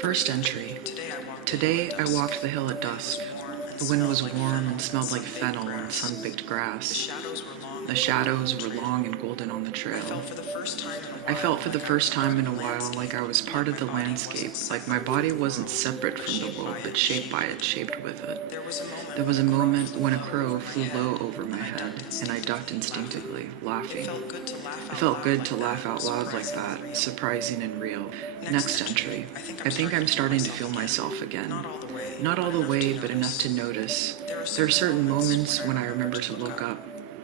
First entry. Today I walked the hill at dusk. The wind was warm and smelled like fennel and sun-baked grass. The shadows were long and golden on the trail. I felt for the first time in a while like I was part of the landscape, like my body wasn't separate from the world but shaped by it, shaped with it. There was a moment when a crow flew low over my head, and I ducked instinctively, laughing. It felt good to laugh out loud like that, surprising and real. Next entry. I think I'm starting to feel myself again. Not all the way, but enough to notice. There are certain moments when I remember to look up.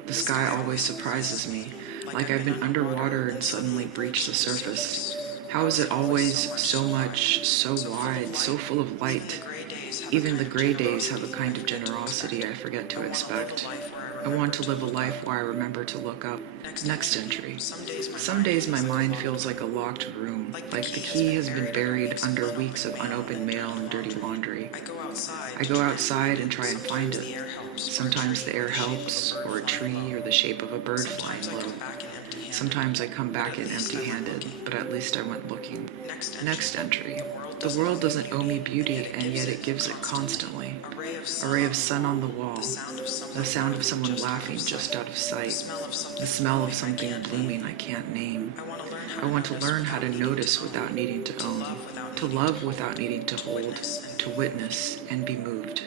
The sky always surprises me, like I've been underwater and suddenly breached the surface. How is it always so much, so wide, so full of light? Even the gray days have a kind of generosity I forget to expect. I want to live a life where I remember to look up. Next entry. Some days my mind feels like a locked room, like the key has been buried under weeks of unopened mail and dirty laundry. I go outside and try and find it. Sometimes the air helps, or a tree, or the shape of a bird flying low. Sometimes I come back in empty-handed, but at least I went looking. Next entry. The world doesn't owe me beauty, and yet it gives it constantly. A ray of sun on the wall, the sound of someone laughing just out of sight, the smell of something blooming I can't name. I want to learn how to notice without needing to own, to love without needing to hold, to witness and be moved.